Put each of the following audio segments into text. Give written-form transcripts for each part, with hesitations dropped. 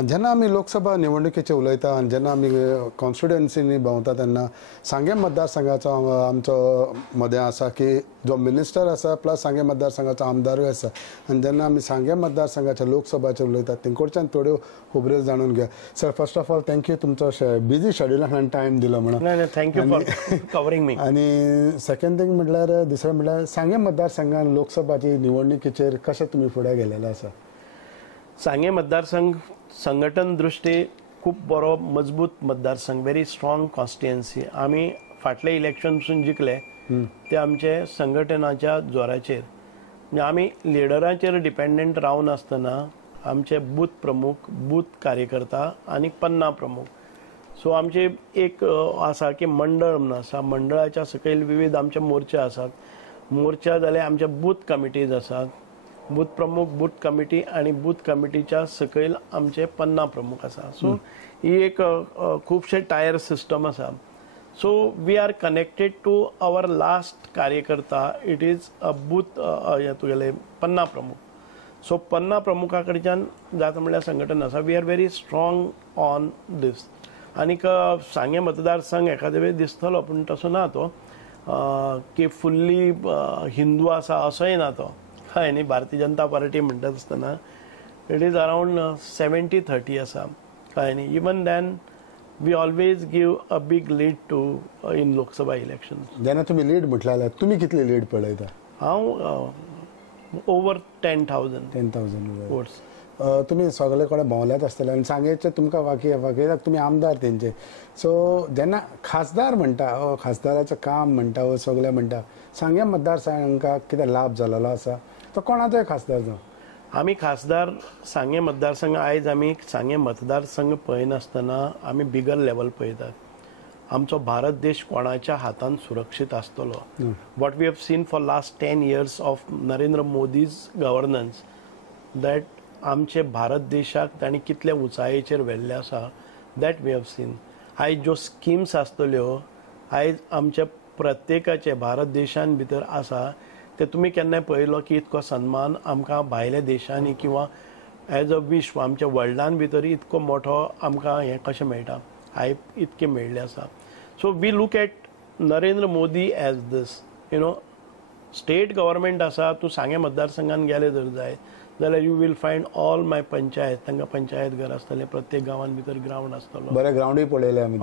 जेन्ना आमी लोकसभा निवडणुकीचे उलयता आनी जेन्ना आमी कॉन्स्टिट्युएन्सीनी भोंवता तेन्ना सांगे मतदारसंघाचो आमचो मदें आसा की जो मिनिस्टर आसा प्लस सांगे मतदारसंघाचो आमदारूय आसा आनी जेन्ना आमी सांगे मतदारसंघाच्या लोकसभाचे उलयतात तेंकडच्यान थोड्यो खबऱ्यो जाणून घेया. Sir first of all thank you तुमचो बिजी शेड्युलान टायम दिलो म्हणून. Thank you for covering me. आनी सेकंड थिंग म्हटल्यार दुसरें म्हटल्यार सांगे मतदारसंघान लोकसभाची निवडणुकीचेर कशें तुमी फुडें गेलेले आसा. सांगे मतदारसंघ संघटन दृश्टी खूप बरो मजबूत मतदारसंघ, व्हेरी स्ट्रॉंग कॉन्स्टिट्युएन्सी. आमी फाटले इलेक्शन पसून जिखले ते आमचे संघटनाच्या जोराचेर. म्हणजे आमी लिडराचेर डिपेंडंट रावन आसतना आमचे बूथ प्रमुख, बूथ कार्यकर्ता आनी पन्ना प्रमुख. सो आमचे एक आसा की मंडळ म्हणून आसा. मंडळाच्या सकयल विविध आमचे मोर्चे आसात. मोर्चा जाल्यार आमचे बूथ कमिटीज आसात. बूथ प्रमुख, बूथ कमिटी आणि बूथ कमिटीच्या सकयल आमचे पन्ना प्रमुख आसा. सो ही एक खूपशे टायर सिस्टम आसा. So we are connected to our last कार्यकर्ता. इट इज अ बूथ तुगेले पन्ना प्रमुख. सो पन्ना प्रमुखा कडच्यान जाता म्हणल्यार संघटन आसा. We are very strong on this. आनीक सांगे मतदारसंघ एखाद्या वेळी दिसतलो पूण तसो ना तो की फुल्ली हिंदू आसा असोय ना तो. काय न्ही, भारतीय जनता पार्टी म्हणटा आसतना इट इज अराउंड 70-30 आसा. काय न्ही, even then we always give a big lead to in Lok Sabha election. जेन्ना तुमी लीड म्हटल्यार तुमी कितली लीड पळयता. हांव ओवर 10,000 वोट्स. तुमी सगळे कडेन भोंवल्यात आसतले आनी सांगेचे तुमकां वाकयतात तुमी आमदार तेंचे. सो जेन्ना खासदार म्हणटा खासदाराचें काम म्हणटा सगळे म्हणटा सांगे मतदारसंघाक कितें लाभ जालेलो आसा तो कोणाचोय खासदार जावं. आमी खासदार सांगे मतदारसंघ आयज आमी सांगे मतदारसंघ पळयनासतना आमी बिगर लेवल पळयतात. आमचो भारत देश कोणाच्या हातान सुरक्षीत आसतलो. What we have seen for last 10 years of Narendra Modi's governance that आमचे भारत देशाक तांणी कितले उंचायेचेर व्हेल्ले आसा दॅट वी हॅव सीन. आयज ज्यो स्किम्स आसतल्यो आयज आमच्या प्रत्येकाचे भारत देशान भितर आसा ते तुमी केन्नाय पळयलो की इतको सन्मान आमकां भायल्या देशांनी किंवा एज अ विश्व आमच्या वर्ल्डान भितर इतको मोठो आमकां हें कशें मेळटा हायप इतके मेळ्ळे आसा. So we look at Narendra Modi as this state government आसा. तूं सांगे मतदारसंघान गेले जर जाय जाल्यार you will find all my panchayat. तांकां पंचायत घर आसतलें, प्रत्येक गांवांत भितर ग्रावंड आसतलो. बरें ग्रावंडूय पळयले आमी.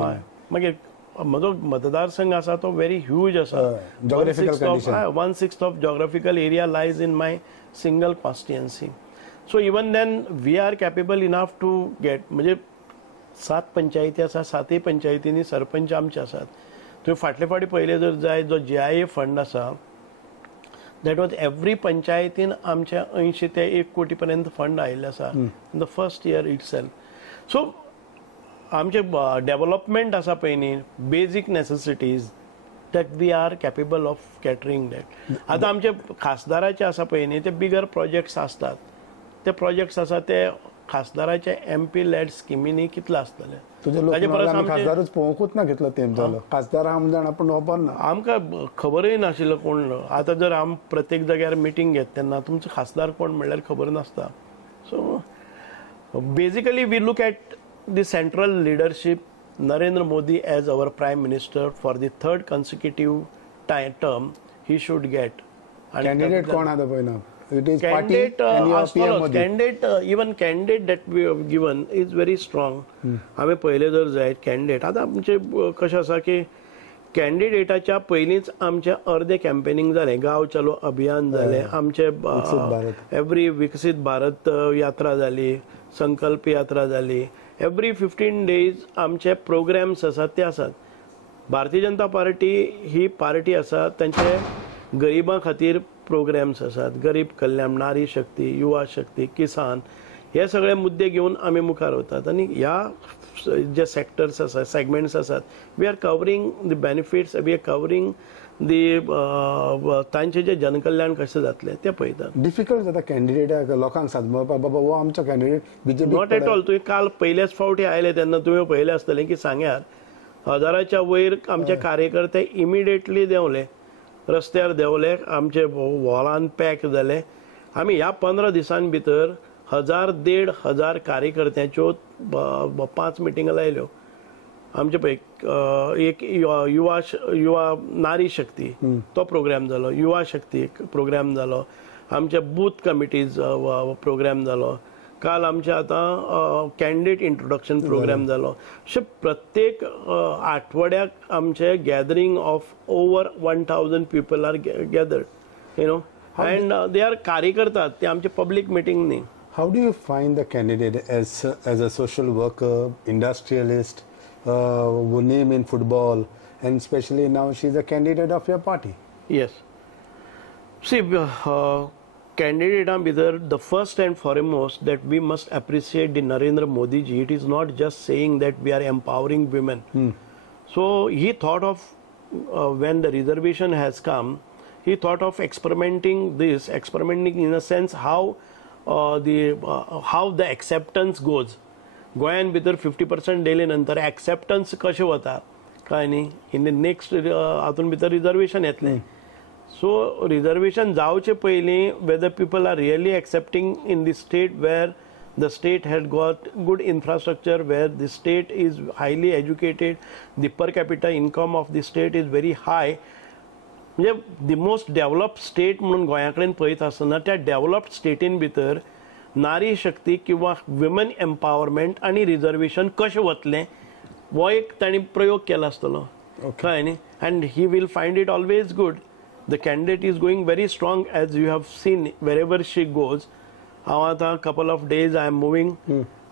मागीर म्हजो मतदारसंघ आसा तो व्हेरी ह्यूज आसा. 1/6 of geographical area lies in my single constituency. So even then we are capable enough to get म्हणजे 7 पंचायती आसा. 7 पंचायतींनी सरपंच आमचे आसात. तुवें फाटले फावटी पयले जर जाय जो GIA फंड आसा दॅट वॉज एवरी पंचायतीन आमच्या 80 ते 1 कोटी पर्यंत फंड आयिल्ले आसा in the first year itself. So आमचे डेव्हलपमेंट आसा पळय न्ही basic necessities that we are capable of catering that. आतां आमचे खासदाराचे आसा पळय न्ही ते बिगर प्रोजेक्ट्स आसतात. ते प्रोजेक्ट्स आसा ते खासदाराचे MP लेड स्किमींनी कितले आसतले. ताचे परस खासदारूच पळोवंकूच ना कितलो तेंप जालो. खासदार आम जाणा पूण खबर ना आमकां खबरय नाशिल्लो कोण. आतां जर आम प्रत्येक जाग्यार मिटींग घेता तेन्ना तुमचो खासदार कोण म्हणल्यार खबर नासता. So basically we look at the central leadership. Narendra Modi as our prime minister for the 3rd consecutive term he should get. And candidate kon ada payna it is candidate, party and your PM Modi. Candidate even candidate that we have given is very strong. आम्ही पहिले जर जायत candidate आता आमचे कशें आसा की कॅन्डिडेटाच्या पयलींच आमचे अर्धे कॅम्पेनिंग जालें. गांव चलो अभियान जालें. आमचे एवरी विकसीत भारत यात्रा जाली, संकल्प यात्रा जाली. एवरी 15 days आमचे प्रोग्राम्स आसात ते आसात. भारतीय जनता पार्टी ही पार्टी आसा तांचे गरिबां खातीर प्रोग्राम्स आसात. गरीब कल्याण, नारी शक्ती, युवा शक्ती, किसान हे सगळे मुद्दे घेवन आमी मुखार वतात. आनी ह्या जे सेक्टर्स आसात सेगमेंट्स आसात we are covering the benefits. We are covering तांचे जे जनकल्याण कशें जातलें ते पळयतात. डिफिकल्ट जाता कॅन्डिडेटाक लोकांक सांगपाक बाबा हो आमचो candidate BJP not at all. तुवें काल पयलेच फावटी आयले तेन्ना तुवें पळयलें आसतलें की सांग्यार 1000च्या वयर आमचे कार्यकर्ते इमिडिएटली देंवले, रस्त्यार देंवले, आमचे वॉलान पॅक जाले. आमी ह्या 15 दिसां भितर 1000-1500 कार्यकर्त्याच्यो 5 मिटिंगा लायल्यो. आमचे पळय एक युवा नारी शक्ती तो प्रोग्राम जालो, युवा शक्ती प्रोग्राम जालो, आमचे बूथ कमिटीज प्रोग्राम जालो, काल आमचे आतां कॅन्डिडेट इंट्रोडक्शन प्रोग्राम जालो. अशें प्रत्येक आठवड्याक आमचे gathering of over 1000 people are gathered, you know, and they are कार्यकर्ता, ते आमचे पब्लीक मिटींग न्ही. How do you find the candidate as a social worker, industrialist, who name in football, and especially now she's a candidate of your party? Yes. See, candidate भितर the first and foremost that we must appreciate the Narendra Modi ji. It is not just saying that we are empowering women. So he thought of when the reservation has come, he thought of experimenting in a sense how the acceptance goes. गोंयान भितर 50% डेले नंतर acceptance कशें वता काय न्ही, in the next हातून भितर reservation येतलें. सो रिजर्वेशन जावचे पयलीं whether people are really accepting in the state where the state had got good infrastructure, where the state is highly educated, the per capita income of the state is very high. म्हणजे the most developed state म्हणून गोंया कडेन पळयत आसतना त्या developed स्टेटीन भितर नारी शक्ती किंवा विमन एम्पावरमेंट आणि रिजर्वेशन कशें वतलें हो एक तांणी प्रयोग केला आसतलो कळ्ळें न्ही. And he will find it always good. The candidate is going very strong as you have seen wherever she goes. हांव आतां couple of days I am moving.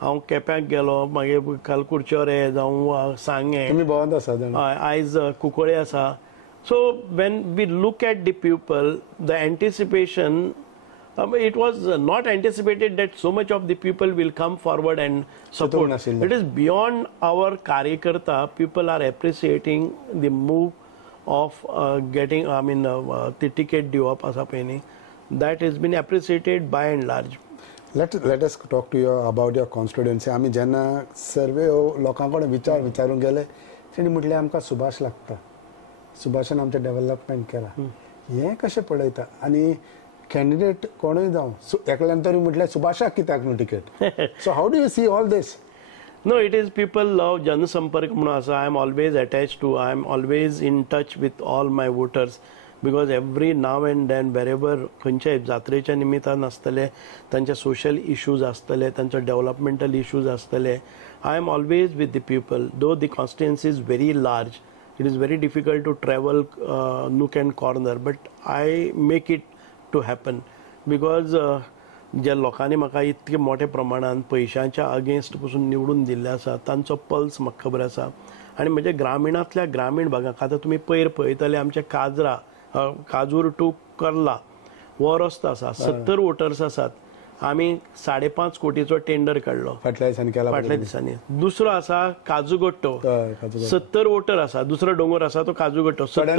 हांव केप्याक गेलो, मागीर काल कुडचोरे जावं सांगे, आयज कुंकळे आसा. So when we look at the people, the anticipation, it was not anticipated that so much of the people will come forward and support. It is beyond our karyakarta. People are appreciating the move of getting, the ticket diwap asa payni. That has been appreciated by and large. Let us talk to you about your constituency. आमी जेन्ना सर्वे लोकांकडे विचारून गेले, तेणी म्हटलें आमकां सुभाष लागता, सुभाषान आमचें डेव्हलपमेंट केला. हें कशें पळयता आनी कॅन्डिडेट कोणूय जावं एकल्यान तरी म्हटल्यार सुभाषाक कित्याक न्हू ticket. So how do you see all this? No, it is people love जनसंपर्क म्हणून आसा. I am always attached to, I am always in touch with all my voters because every now and then wherever खंयच्याय जात्रेच्या निमित्तान आसतले, तांचे social issues आसतले, तांचे developmental issues आसतले, I am always with the people. Though the constituency is very large, it is very difficult to travel nook and corner, but I make it to happen because ज्या लोकांनी म्हाका इतके मोठ्या प्रमाणात पयशांच्या against पासून निवडून दिल्ले आसा तांचो पल्स म्हाका खबर आसा. आनी म्हणजे ग्रामीणांतल्या ग्रामीण भागाक आतां तुमी पयर पळयतले आमचे काजूर टू कर्ला हो रस्तो आसा, 70 वोटर्स आसात. आमी 5.5 कोटीचो टेंडर काडलो फाटल्या दिसांनी. दुसरो आसा काजूगट्टो, 70 वोटर आसा. दुसरो डोंगर आसा तो काजूगट्टो, 70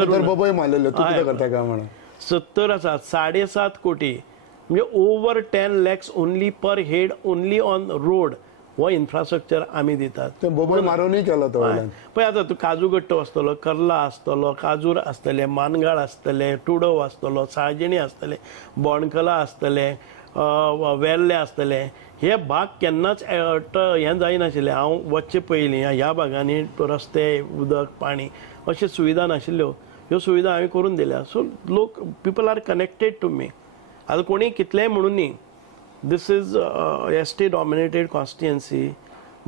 आसा. 7.5 कोटी म्हणजे over 10 lakhs only per head only on road हो इन्फ्रास्ट्रक्चर आमी दितात. पळय आतां तूं काजूगट्टो आसतलो, कर्ला आसतलो, काजूर आसतले, मानगाळ आसतले, टुडो आसतलो, साळजिणी आसतले, बोणकला आसतले, वेर्ले आसतले. हे भाग केन्नाच हें जायनाशिल्ले. हांव वचचे पयलीं ह्या भागांनी रस्ते, उदक, पाणी अश्यो सुविधा नाशिल्ल्यो. ह्यो सुविधा हांवें करून दिल्या. सो लोक people are connected to me. आतां कोणी कितलेंय म्हणून न्ही, this is ST dominated constituency,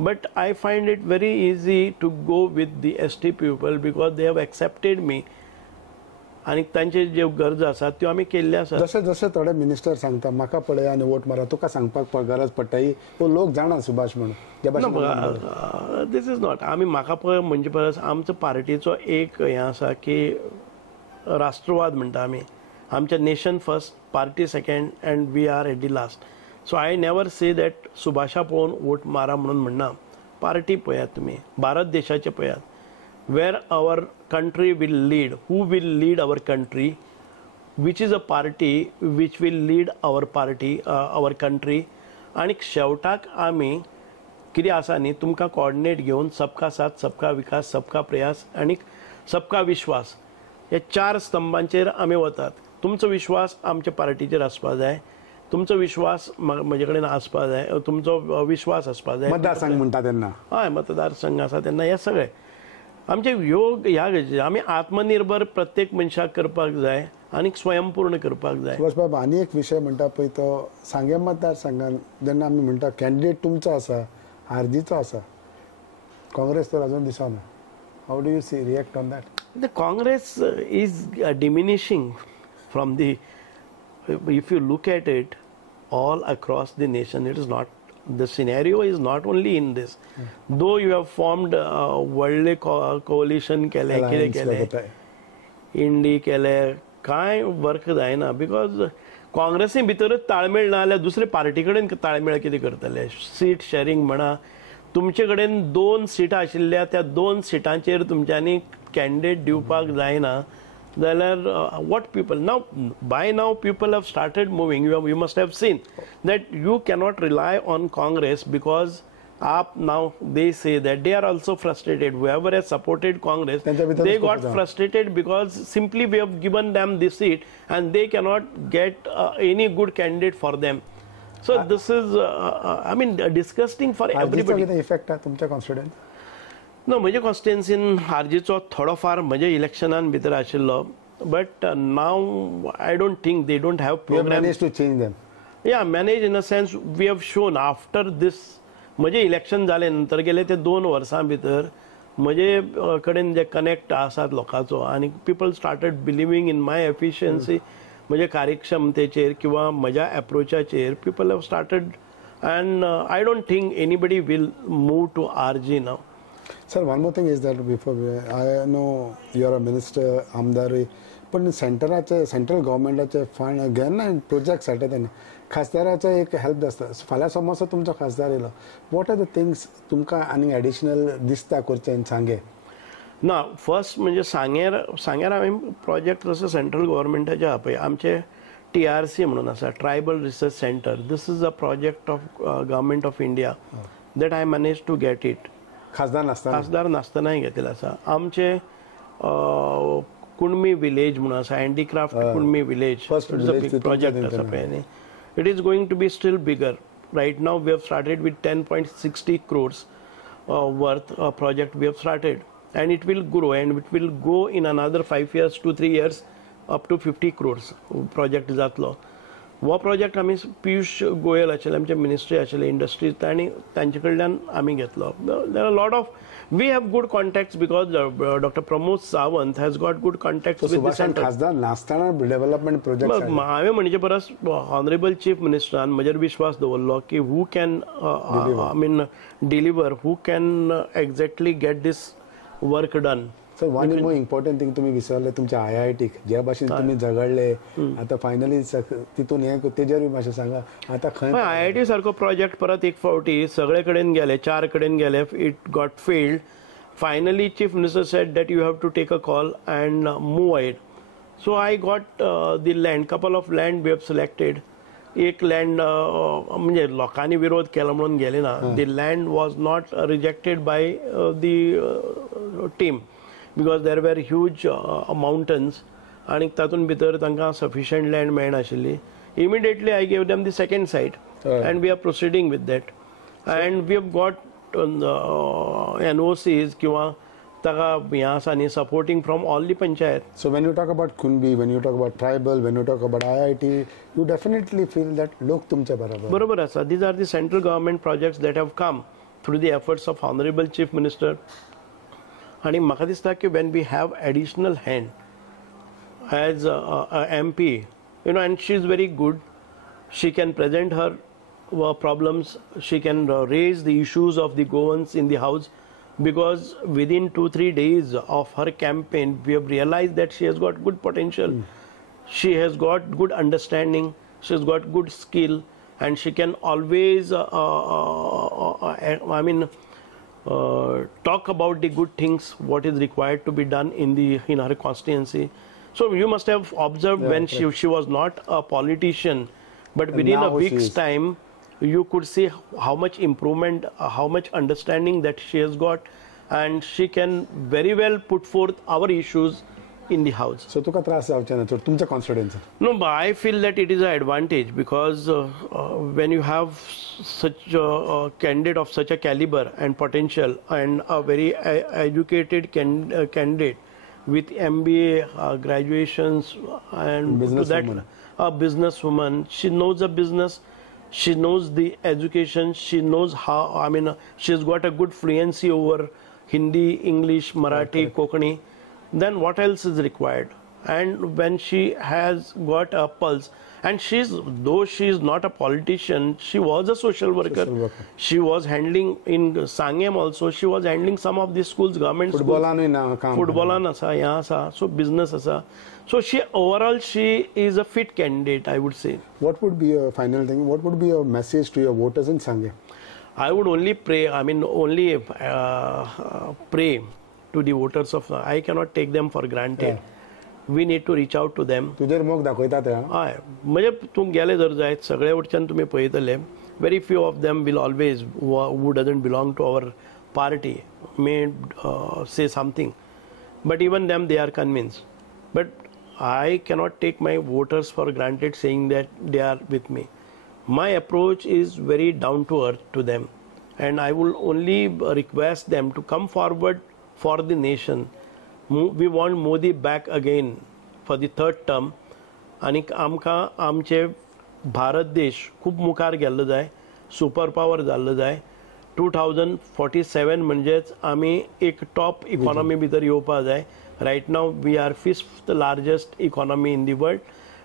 but I find it very easy to go with the ST people because they have accepted me. आणि तांचे जे गरज आसात त्यो आमी केल्ले आसात. जशें जशें थोडे मिनिस्टर सांगता म्हाका पळय आनी वोट मारा, तुका सांगपाक गरज पडटा ही लोक जाणा सुभाष म्हणून. दिस इज नॉट. आमी म्हाका पळय म्हणजे परस आमचो पार्टीचो एक हें आसा की राष्ट्रवाद म्हणटा आमी. आमचे nation first, party second and we are at the last. So I never say that सुभाषा पळोवन वोट मारा म्हणून म्हणना. पार्टी पळयात तुमी, भारत देशाचे पळयात. where our country will lead, who will lead our country, which is a party which will lead our party, our country. आणि शेवटाक आमी कितें आसा न्ही, तुमकां कोऑर्डिनेट घेवन सबका साथ, सबका विकास, सबका प्रयास आणि सबका विश्वास हे 4 स्तंभांचेर आमी वतात. तुमचो विश्वास आमच्या पार्टीचेर आसपा जाय, तुमचो विश्वास म्हजे कडेन आसपा जाय, तुमचो विश्वास आसपा जाय. मतदारसंघ म्हणटा तेन्ना हय, मतदारसंघ आसा तेन्ना हे सगळे आमचे योग ह्या गरजेचे. आमी आत्मनिर्भर प्रत्येक मनशाक करपाक जाय आनी स्वयंपूर्ण करपाक जाय. सुभाष बाब, आनी एक विशय म्हणटा पळय तो सांगें मतदारसंघान जेन्ना आमी म्हणटा कॅन्डिडेट तुमचो आसा, आरजीचो आसा, काँग्रेस तर अजून दिसना. How do you see react on that? The Congress is diminishing from the, if you look at it all across the nation, it is not, the scenario is not only in this. Though you have formed worldly coalition केले, कितें केले, इंडी केले, कांय work जायना. Because काँग्रेसी भितरच ताळमेळ ना जाल्यार दुसरे पार्टी कडेन ताळमेळ कितें करतले? सीट शेअरिंग म्हणा, तुमचे कडेन 2 सिटां आशिल्ल्या त्या 2 सिटांचेर तुमच्यांनी कॅन्डिडेट दिवपाक जायना जाल्यार what people now, by now people have started moving. You must have seen that you cannot rely on Congress because now they say that they are also frustrated. Whoever has supported Congress, they got frustrated because simply we have given them the seat and they cannot get any good candidate for them. So this is I mean disgusting for everybody. Effect आहे तुमच्या constituent? No, म्हजे कॉन्स्टिट्युएन्सीन आरजीचो थोडोफार म्हजे इलेक्शनान भितर आशिल्लो, but now I don't think they don't have program. Manage to change them? Yeah, manage in a sense we have shown after this. म्हजे election जाले नंतर गेले ते 2 वर्सां भितर म्हजे कडेन जे कनेक्ट आसात लोकांचो आनी people started believing in my efficiency, म्हजे कार्यक्षमतेचेर किंवा म्हज्या एप्रोचाचेर people have started. And I don't think anybody will move to RG now. Sir, one more thing is that before I know you are a minister, आमदार, पण central गव्हर्मेंटाचे fund घेना project साठी तेन्ना खासदाराचो एक हेल्प आसता. फाल्यां समज तुमचो खासदार येयलो, वॉट आर द थिंग्स तुमकां आनी एडिशनल दिसता करचें सांगे? ना, फर्स्ट म्हणजे सांगेर हांवें प्रोजेक्ट जसो सेंट्रल गव्हर्मेंटाचे आहा पळय, आमचे TRC म्हणून आसा, tribal research centre. This is a project of government of India that I manage to get it. खासदार नासतनाय घेतलेले आसा. आमचे कुणमी विलेज म्हणून आसा, हँडीक्राफ्ट कुणमी विलेज, प्रोजेक्ट आसा पळय न्ही, it is going to be still bigger. Right now we have started with 10.60 crores worth project we have started, and it will grow and it will go in another 5 years to 3 years up to 50 crores project जातलो. हो project आमी पियुष गोयल आशिल्ले आमचे ministry आशिल्ले industries, तांणी तांचे कडल्यान आमी घेतलो. There are lot of, we have good contacts because doctor Pramod Sawant has got good contacts with the centre. खासदार नासतना डेव्हलपमेंट प्रोजेक्ट हांवें म्हणजे परस ऑनरेबल चीफ मिनिस्टरान म्हजेर विश्वास दवरलो की who can I mean deliver, who can exactly get this work done. Sir, one more important thing तुम्ही विसरले तुमच्या IIT ज्या भाशेन तुम्ही झगडले, आता फायनली तितून हे तेजेर मातशें सांगा. आता खंय IIT सारको प्रोजेक्ट परत एक फावटी सगळे कडेन गेले, 4 कडेन गेले, it got failed. Finally chief minister said that you have to take a call and move ahead. So I got the land, couple of land we have selected. एक लँड म्हणजे लोकांनी विरोध केला म्हणून गेले ना, the land was not rejected by the team because there were huge mountains and तातून भितर तांकां sufficient land मेळनाशिल्ली. Immediately I gave them the second site and we are proceeding with that, and we have got NOCs किंवा ताका हें आसा न्ही supporting from all the panchayat. So when you talk about Kunbi, when you talk about tribal, when you talk about IIT, you definitely feel that लोक तुमच्या बरोबर आसा. These are the central government projects that have come through the efforts of Honorable Chief Minister. आणि म्हाका दिसता की when we have additional hand as a MP, you know, and she is very good, she can present her problems, she can raise the issues of the Goans in the house, because within 2-3 days of her campaign we have realized that she has got good potential, she has got good understanding, she has got good skill, and she can always I mean talk about the good things, what is required to be done in her constituency. So you must have observed when she was not a politician, but within a week's time you could see how much improvement, how much understanding that she has got, and she can very well put forth our issues in the house. So तुका त्रास जावचे ना चड तुमच्या कॉन्फिडन्सान. No, but I feel that it is an advantage because when you have such a candidate of such a caliber and potential and a very educated candidate with MBA graduations and Businesswoman. A businesswoman, she knows the business, she knows the education, she knows how, I mean, she's got a good fluency over Hindi, English, Marathi, Konkani, then what else is required? And when she has got a pulse, and though she is not a politician, she was a social worker. She was handling in Sangam also, she was handling some of the schools, government schools. Footballan asa, yeah, asa, so business asa. So overall she is a fit candidate, I would say. What would be a final thing? What would be a message to your voters in Sangam? I would only pray, pray to the voters of, I cannot take them for granted. We need to reach out to them. तुजेर मोग दाखयता ते हय म्हणजे तूं गेले जर जायत सगळे वटच्यान तुमी पळयतले very few of them will always who doesn't belong to our party may say something, but even them they are convinced. But I cannot take my voters for granted saying that they are with me. My approach is very down to earth to them, and I will only request them to come forward for the nation. We want Modi back again for the third term, आणि आमकां आमचे भारत देश खूब मुखार गेल्लो जाय, super power जाल्लो जाय. 2047 म्हणजेच आमी एक टॉप इकॉनॉमी भितर येवपा जाय. Right now we are 5th largest economy in the world.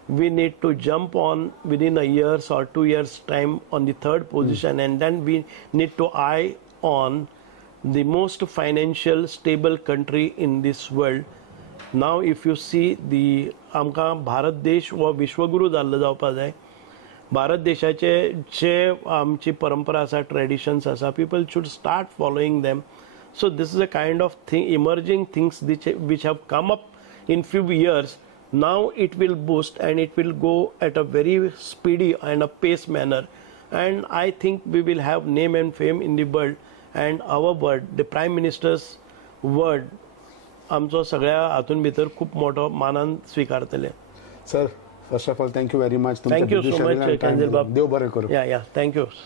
We need to jump on within a years or 2 years time on the 3rd position, and then we need to eye on the most financial stable country in this world. Now if you see the आमकां भारत देश हो विश्वगुरू जाल्लो जावपा जाय. भारत देशाचे जे आमची परंपरा आसा, ट्रेडिशन्स आसा, people should start following them. So this is a kind of thing, emerging things which have come up in few years. Now it will boost and it will go at a very speedy and a pace manner, and I think we will have name and fame in the world. And our word, the Prime Minister's word, आमचो सगळ्या हातून भितर खूप मोठो मानान स्वीकारतले. Sir, first of all thank you very much. Thank you so much, देव बरें करूं. या थँक्यू.